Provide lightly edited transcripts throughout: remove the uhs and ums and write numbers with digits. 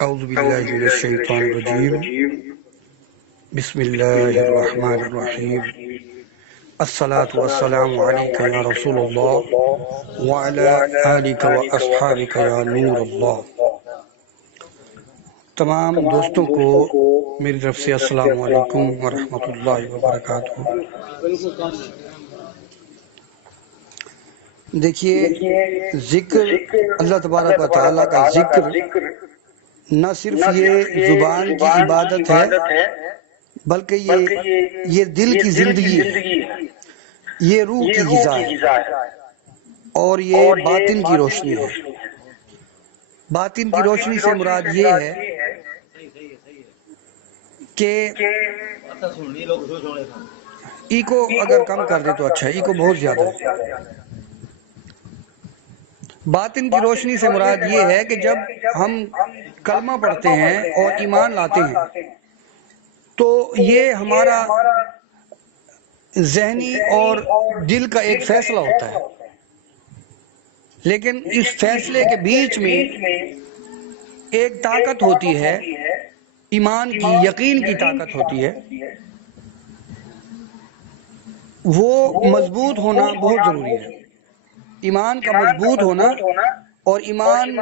اعوذ باللہ من الشیطان الرجیم بسم اللہ الرحمن الرحیم الصلاة والسلام علیک یا رسول اللہ وعلی آلک و اصحابک یا نور اللہ۔ تمام دوستوں کو میری طرف سے السلام علیکم ورحمۃ اللہ وبرکاتہ۔ دیکھیے، ذکر اللہ تبارک و تعالیٰ کا ذکر نہ صرف یہ زبان کی عبادت ہے بلکہ یہ دل کی زندگی ہے، یہ روح کی غذا ہے اور یہ باطن کی روشنی ہے۔ باطن کی روشنی سے مراد یہ ہے کہ ای کو اگر کم کر دے تو اچھا ہے، ای کو بہت زیادہ ہے۔ باطن کی روشنی سے مراد یہ ہے کہ جب ہم کلمہ پڑھتے ہیں اور ایمان لاتے ہیں تو یہ ہمارا ذہنی اور دل کا ایک فیصلہ ہوتا ہے، لیکن اس فیصلے کے بیچ میں ایک طاقت ہوتی ہے، ایمان کی، یقین کی طاقت ہوتی ہے۔ وہ مضبوط ہونا بہت ضروری ہے، ایمان کا مضبوط ہونا اور ایمان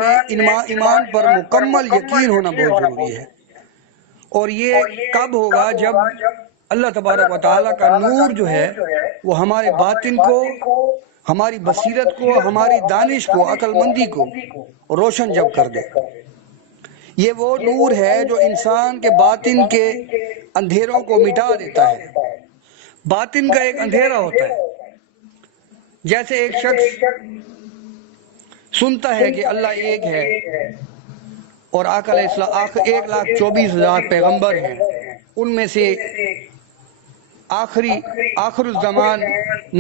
پر مکمل یقین ہونا بہت ضروری ہے۔ اور یہ کب ہوگا؟ جب اللہ تبارک و تعالیٰ کا نور جو ہے وہ ہمارے باطن کو، ہماری بصیرت کو، ہماری دانش کو، عقل مندی کو روشن جب کر دے۔ یہ وہ نور ہے جو انسان کے باطن کے اندھیروں کو مٹا دیتا ہے۔ باطن کا ایک اندھیرا ہوتا ہے، جیسے ایک شخص سنتا ہے کہ اللہ ایک ہے اور آقا علیہ السلام 1,24,000 پیغمبر ہیں، ان میں سے آخر الزمان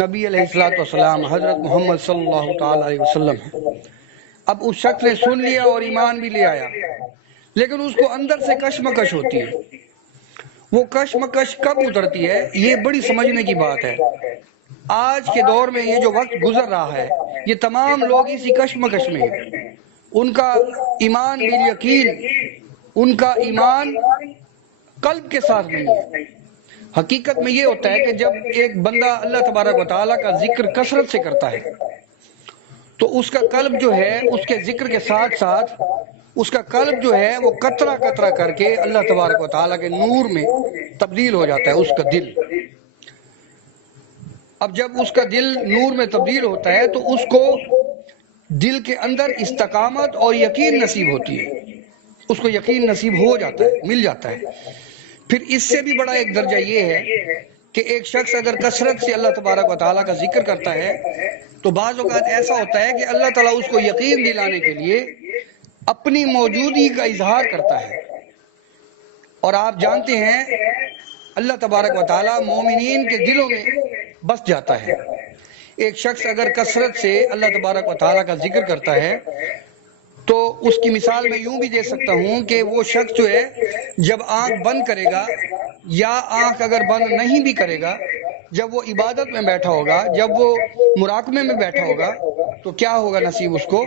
نبی علیہ السلام حضرت محمد صلی اللہ تعالی علیہ وسلم ہیں۔ اب اس شخص نے سن لیا اور ایمان بھی لے آیا، لیکن اس کو اندر سے کشمکش ہوتی ہے۔ وہ کشمکش کب اترتی ہے؟ یہ بڑی سمجھنے کی بات ہے۔ آج کے دور میں یہ جو وقت گزر رہا ہے، یہ تمام لوگ اسی کشمکش میں ہیں۔ ان کا ایمان بالیقین، ان کا ایمان قلب کے ساتھ نہیں ہے۔ حقیقت میں یہ ہوتا ہے کہ جب ایک بندہ اللہ تبارک و تعالیٰ کا ذکر کثرت سے کرتا ہے تو اس کا قلب جو ہے اس کے ذکر کے ساتھ ساتھ اس کا قلب جو ہے وہ قطرہ قطرہ کر کے اللہ تبارک و تعالیٰ کے نور میں تبدیل ہو جاتا ہے، اس کا دل۔ اب جب اس کا دل نور میں تبدیل ہوتا ہے تو اس کو دل کے اندر استقامت اور یقین نصیب ہوتی ہے، اس کو یقین نصیب ہو جاتا ہے، مل جاتا ہے۔ پھر اس سے بھی بڑا ایک درجہ یہ ہے کہ ایک شخص اگر کثرت سے اللہ تبارک و تعالیٰ کا ذکر کرتا ہے تو بعض اوقات ایسا ہوتا ہے کہ اللہ تعالیٰ اس کو یقین دلانے کے لیے اپنی موجودگی کا اظہار کرتا ہے۔ اور آپ جانتے ہیں اللہ تبارک و تعالیٰ مومنین کے دلوں میں بس جاتا ہے۔ ایک شخص اگر کثرت سے اللہ تبارک و تعالیٰ کا ذکر کرتا ہے تو اس کی مثال میں یوں بھی دے سکتا ہوں کہ وہ شخص جو ہے جب آنکھ بند کرے گا یا آنکھ اگر بند نہیں بھی کرے گا، جب وہ عبادت میں بیٹھا ہوگا، جب وہ مراقبے میں بیٹھا ہوگا تو کیا ہوگا نصیب اس کو؟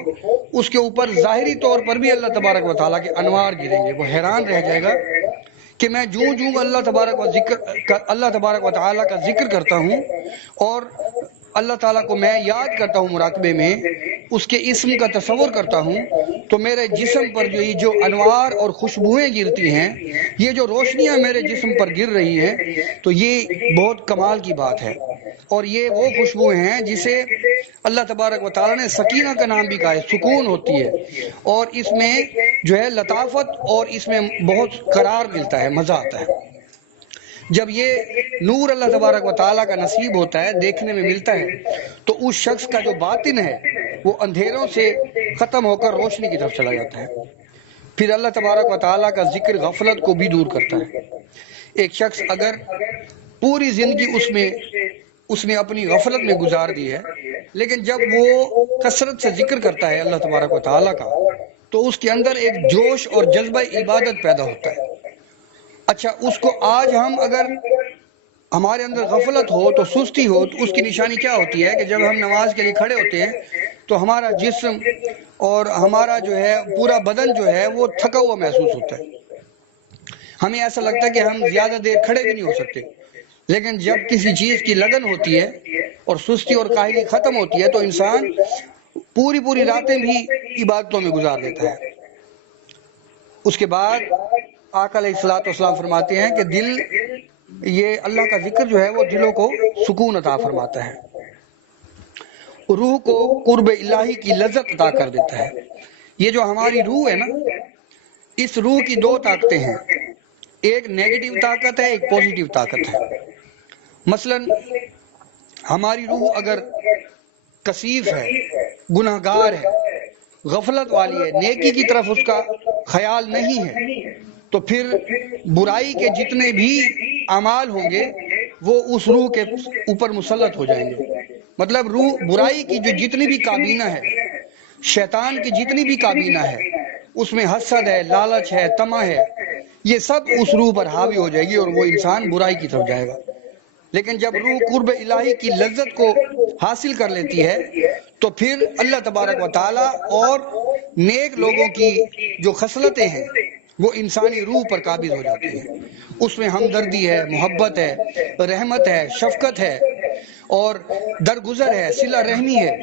اس کے اوپر ظاہری طور پر بھی اللہ تبارک و تعالیٰ کے انوار گریں گے۔ وہ حیران رہ جائے گا کہ میں جوں اللہ تبارک و تعالیٰ کا ذکر کرتا ہوں اور اللہ تعالیٰ کو میں یاد کرتا ہوں، مراقبے میں اس کے اسم کا تصور کرتا ہوں تو میرے جسم پر جو انوار اور خوشبوئیں گرتی ہیں، یہ جو روشنیاں میرے جسم پر گر رہی ہیں، تو یہ بہت کمال کی بات ہے۔ اور یہ وہ خوشبوئیں ہیں جسے اللہ تبارک و تعالیٰ نے سکینہ کا نام بھی کہا ہے، سکون ہوتی ہے، اور اس میں جو ہے لطافت اور اس میں بہت قرار ملتا ہے، مزہ آتا ہے۔ جب یہ نور اللہ تبارک و تعالیٰ کا نصیب ہوتا ہے، دیکھنے میں ملتا ہے، تو اس شخص کا جو باطن ہے وہ اندھیروں سے ختم ہو کر روشنی کی طرف چلا جاتا ہے۔ پھر اللہ تبارک و تعالیٰ کا ذکر غفلت کو بھی دور کرتا ہے۔ ایک شخص اگر پوری زندگی اس نے اپنی غفلت میں گزار دی ہے، لیکن جب وہ کثرت سے ذکر کرتا ہے اللہ تبارک و تعالیٰ کا تو اس کے اندر ایک جوش اور جذبہ عبادت پیدا ہوتا ہے۔ اچھا، اس کو آج ہم اگر ہمارے اندر غفلت ہو تو سستی ہو تو اس کی نشانی کیا ہوتی ہے کہ جب ہم نماز کے لیے کھڑے ہوتے ہیں تو ہمارا جسم اور ہمارا جو ہے پورا بدن جو ہے وہ تھکا ہوا محسوس ہوتا ہے. ہمیں ایسا لگتا ہے کہ ہم زیادہ دیر کھڑے بھی نہیں ہو سکتے. لیکن جب کسی چیز کی لگن ہوتی ہے اور سستی اور کاہلی ختم ہوتی ہے تو انسان پوری پوری راتیں بھی عبادتوں میں گزار دیتا ہے. اس کے بعد آقا علیہ الصلوۃ والسلام فرماتے ہیں کہ دل، یہ اللہ کا ذکر جو ہے وہ دلوں کو سکون عطا فرماتا ہے، روح کو قرب الہی کی لذت عطا کر دیتا ہے. یہ جو ہماری روح ہے نا، اس روح کی دو طاقتیں ہیں، ایک نیگیٹو طاقت ہے، ایک پوزیٹیو طاقت ہے. مثلا ہماری روح اگر کثیف ہے، گناہگار ہے، غفلت والی ہے، نیکی کی طرف اس کا خیال نہیں ہے، تو پھر برائی کے جتنے بھی اعمال ہوں گے وہ اس روح کے اوپر مسلط ہو جائیں گے. مطلب روح برائی کی جو جتنی بھی کابینہ ہے، شیطان کی جتنی بھی کابینہ ہے، اس میں حسد ہے، لالچ ہے، طمع ہے، یہ سب اس روح پر حاوی ہو جائے گی اور وہ انسان برائی کی طرف جائے گا. لیکن جب روح قرب الہی کی لذت کو حاصل کر لیتی ہے تو پھر اللہ تبارک و تعالی اور نیک لوگوں کی جو خصلتیں ہیں وہ انسانی روح پر قابض ہو جاتی ہیں. اس میں ہمدردی ہے، محبت ہے، رحمت ہے، شفقت ہے اور درگزر ہے، صلہ رحمی ہے.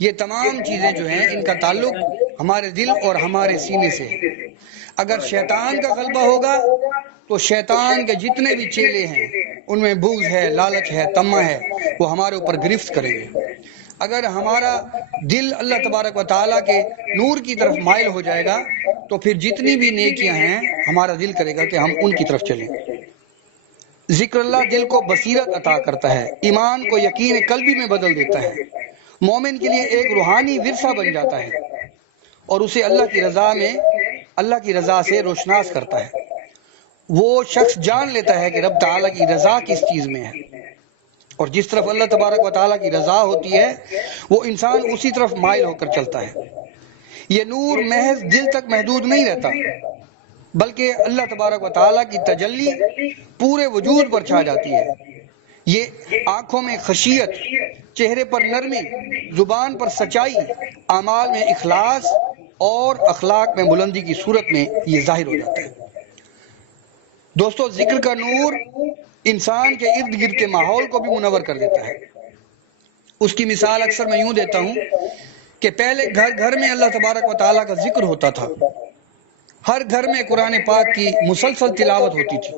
یہ تمام چیزیں جو ہیں ان کا تعلق ہمارے دل اور ہمارے سینے سے ہے. اگر شیطان کا غلبہ ہوگا تو شیطان کے جتنے بھی چیلے ہیں ان میں بغض ہے، لالچ ہے، طمع ہے، وہ ہمارے اوپر گرفت کریں گے. اگر ہمارا دل اللہ تبارک و تعالیٰ کے نور کی طرف مائل ہو جائے گا تو پھر جتنی بھی نیکیاں ہیں ہمارا دل کرے گا کہ ہم ان کی طرف چلیں. ذکر اللہ دل کو بصیرت عطا کرتا ہے، ایمان کو یقین قلبی میں بدل دیتا ہے، مومن کے لیے ایک روحانی ورثہ بن جاتا ہے اور اسے اللہ کی رضا سے روشناس کرتا ہے. وہ شخص جان لیتا ہے کہ رب تعالیٰ کی رضا کس چیز میں ہے، اور جس طرف اللہ تبارک و تعالیٰ کی رضا ہوتی ہے وہ انسان اسی طرف مائل ہو کر چلتا ہے. یہ نور محض دل تک محدود نہیں رہتا بلکہ اللہ تبارک و تعالیٰ کی تجلی پورے وجود پر چھا جاتی ہے. یہ آنکھوں میں خشیت، چہرے پر نرمی، زبان پر سچائی، اعمال میں اخلاص اور اخلاق میں بلندی کی صورت میں یہ ظاہر ہو جاتا ہے. دوستو، ذکر کا نور انسان کے ارد گرد کے ماحول کو بھی منور کر دیتا ہے. اس کی مثال اکثر میں یوں دیتا ہوں کہ پہلے گھر گھر میں اللہ تبارک و تعالیٰ کا ذکر ہوتا تھا، ہر گھر میں قرآن پاک کی مسلسل تلاوت ہوتی تھی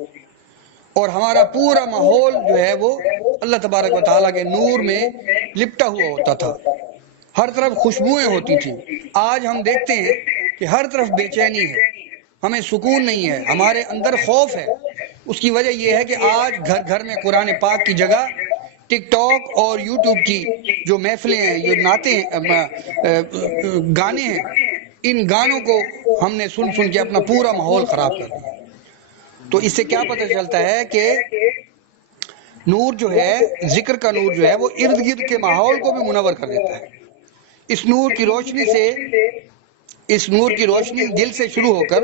اور ہمارا پورا ماحول جو ہے وہ اللہ تبارک و تعالیٰ کے نور میں لپٹا ہوا ہوتا تھا، ہر طرف خوشبوئیں ہوتی تھیں. آج ہم دیکھتے ہیں کہ ہر طرف بے چینی ہے، ہمیں سکون نہیں ہے، ہمارے اندر خوف ہے. اس کی وجہ یہ ہے کہ آج گھر گھر میں قرآن پاک کی جگہ ٹک ٹاک اور یوٹیوب کی جو محفلیں ہیں، جو نعتیں گانے ہیں، ان گانوں کو ہم نے سن سن کے اپنا پورا ماحول خراب کر دیا. تو اس سے کیا پتہ چلتا ہے کہ نور جو ہے، ذکر کا نور جو ہے وہ ارد گرد کے ماحول کو بھی منور کر دیتا ہے. اس نور کی روشنی دل سے شروع ہو کر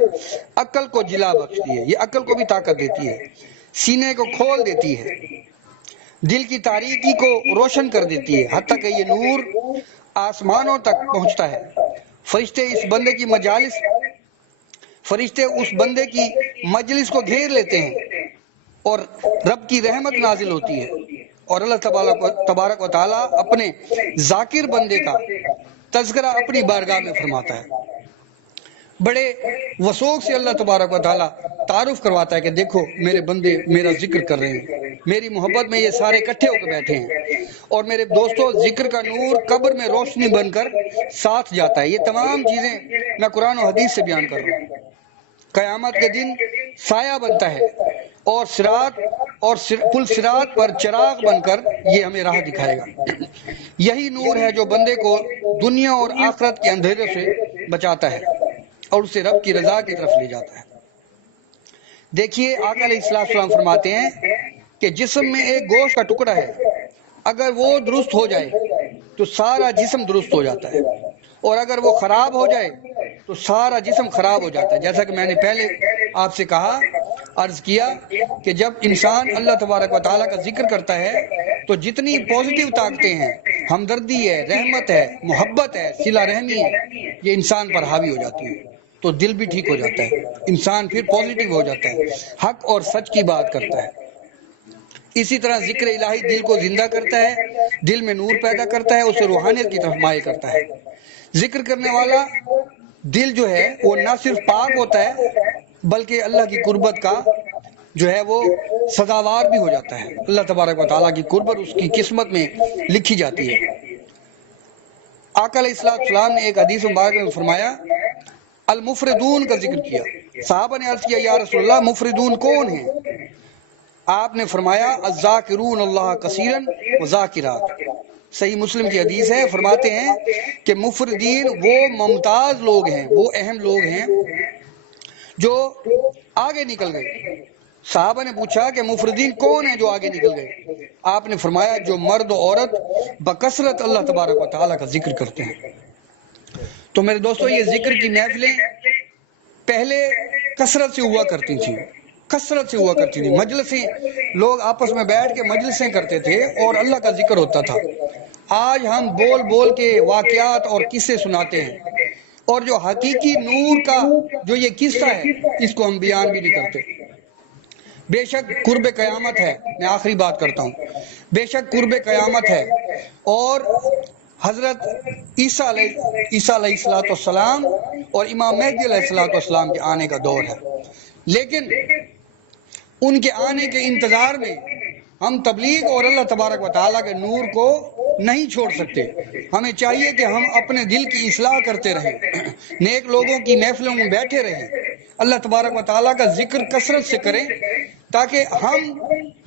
عقل کو جلا بخشتی ہے، یہ عقل کو بھی طاقت دیتی ہے، سینے کو کھول دیتی ہے، دل کی تاریکی کو روشن کر دیتی ہے، حتیٰ کہ یہ نور آسمانوں تک پہنچتا ہے. فرشتے اس بندے کی مجلس کو گھیر لیتے ہیں اور رب کی رحمت نازل ہوتی ہے اور اللہ تبارک و تعالیٰ اپنے ذاکر بندے کا تذکرہ اپنی بارگاہ میں فرماتا ہے. بڑے وسوخ سے اللہ تبارک و تعالیٰ تعارف کرواتا ہے کہ دیکھو میرے بندے میرا ذکر کر رہے ہیں، میری محبت میں یہ سارے اکٹھے ہو کے بیٹھے ہیں. اور میرے دوستو، ذکر کا نور قبر میں روشنی بن کر ساتھ جاتا ہے. یہ تمام چیزیں میں قرآن و حدیث سے بیان کر رہا ہوں. قیامت کے دن سایہ بنتا ہے اور پل صراط پر چراغ بن کر یہ ہمیں راہ دکھائے گا. یہی نور ہے جو بندے کو دنیا اور آخرت کے اندھیرے سے بچاتا ہے اور اسے رب کی رضا کی طرف لے جاتا ہے. دیکھیے، آقا علیہ السلام فرماتے ہیں کہ جسم میں ایک گوشت کا ٹکڑا ہے، اگر وہ درست ہو جائے تو سارا جسم درست ہو جاتا ہے، اور اگر وہ خراب ہو جائے تو سارا جسم خراب ہو جاتا ہے. جیسا کہ میں نے پہلے آپ سے عرض کیا کہ جب انسان اللہ تبارک و تعالیٰ کا ذکر کرتا ہے تو جتنی پازیٹیو طاقتیں ہیں ہمدردی ہے، رحمت ہے، محبت ہے، صلہ رحمی ہے، یہ انسان پر حاوی ہو جاتی ہے تو دل بھی ٹھیک ہو جاتا ہے، انسان پھر پازیٹیو ہو جاتا ہے، حق اور سچ کی بات کرتا ہے۔ اسی طرح ذکر الہی دل کو زندہ کرتا ہے، دل میں نور پیدا کرتا ہے، اسے روحانیت کی طرف مائل کرتا ہے۔ ذکر کرنے والا دل جو ہے وہ نہ صرف پاک ہوتا ہے بلکہ اللہ کی قربت کا جو ہے وہ سزاوار بھی ہو جاتا ہے۔ اللہ تبارک و تعالیٰ کی قربت اس کی قسمت میں لکھی جاتی ہے۔ آقا علیہ السلام نے ایک حدیث مبارک میں فرمایا، المفردون کا ذکر کیا۔ صحابہ نے عرض کیا، یا رسول اللہ مفردون کون ہیں؟ آپ نے فرمایا، الذاکرون اللہ کثیرا وذاکرات۔ صحیح مسلم کی حدیث ہے، فرماتے ہیں کہ مفردین وہ ممتاز لوگ ہیں، وہ اہم لوگ ہیں جو آگے نکل گئے۔ صحابہ نے پوچھا کہ مفردین کون ہیں جو آگے نکل گئے؟ آپ نے فرمایا، جو مرد و عورت بکثرت اللہ تبارک و تعالیٰ کا ذکر کرتے ہیں۔ تو میرے دوستو، یہ ذکر کی محفلیں پہلے کثرت سے ہوا کرتی تھیں، کثرت سے ہوا کرتی تھی، مجلسیں، لوگ آپس میں بیٹھ کے مجلسیں کرتے تھے اور اللہ کا ذکر ہوتا تھا۔ آج ہم بول بول کے واقعات اور قصے سناتے ہیں، اور جو حقیقی نور کا جو یہ قصہ ہے اس کو ہم بیان بھی نہیں کرتے۔ بے شک قرب قیامت ہے، میں آخری بات کرتا ہوں، بے شک قرب قیامت ہے اور حضرت عیسیٰ علیہ السلام اور امام مہدی علیہ السلام کے آنے کا دور ہے، لیکن ان کے آنے کے انتظار میں ہم تبلیغ اور اللہ تبارک و تعالیٰ کے نور کو نہیں چھوڑ سکتے۔ ہمیں چاہیے کہ ہم اپنے دل کی اصلاح کرتے رہیں، نیک لوگوں کی محفلوں میں بیٹھے رہیں، اللہ تبارک و تعالیٰ کا ذکر کثرت سے کریں، تاکہ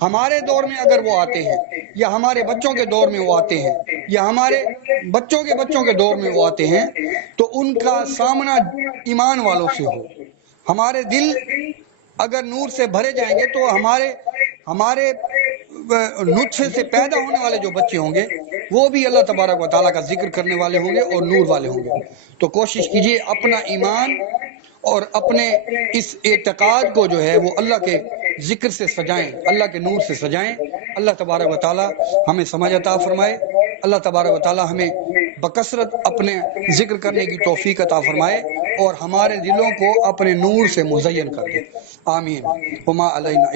ہمارے دور میں اگر وہ آتے ہیں یا ہمارے بچوں کے دور میں وہ آتے ہیں یا ہمارے بچوں کے بچوں کے دور میں وہ آتے ہیں تو ان کا سامنا ایمان والوں سے ہو۔ ہمارے دل اگر نور سے بھرے جائیں گے تو ہمارے نطفے سے پیدا ہونے والے جو بچے ہوں گے وہ بھی اللہ تبارک و تعالیٰ کا ذکر کرنے والے ہوں گے اور نور والے ہوں گے۔ تو کوشش کیجئے اپنا ایمان اور اپنے اس اعتقاد کو جو ہے وہ اللہ کے ذکر سے سجائیں، اللہ کے نور سے سجائیں۔ اللہ تبارک و تعالیٰ ہمیں سمجھ عطا فرمائے، اللہ تبارک و تعالیٰ ہمیں بکثرت اپنے ذکر کرنے کی توفیق عطا فرمائے اور ہمارے دلوں کو اپنے نور سے مزین کر دے، آمین۔ وما علینا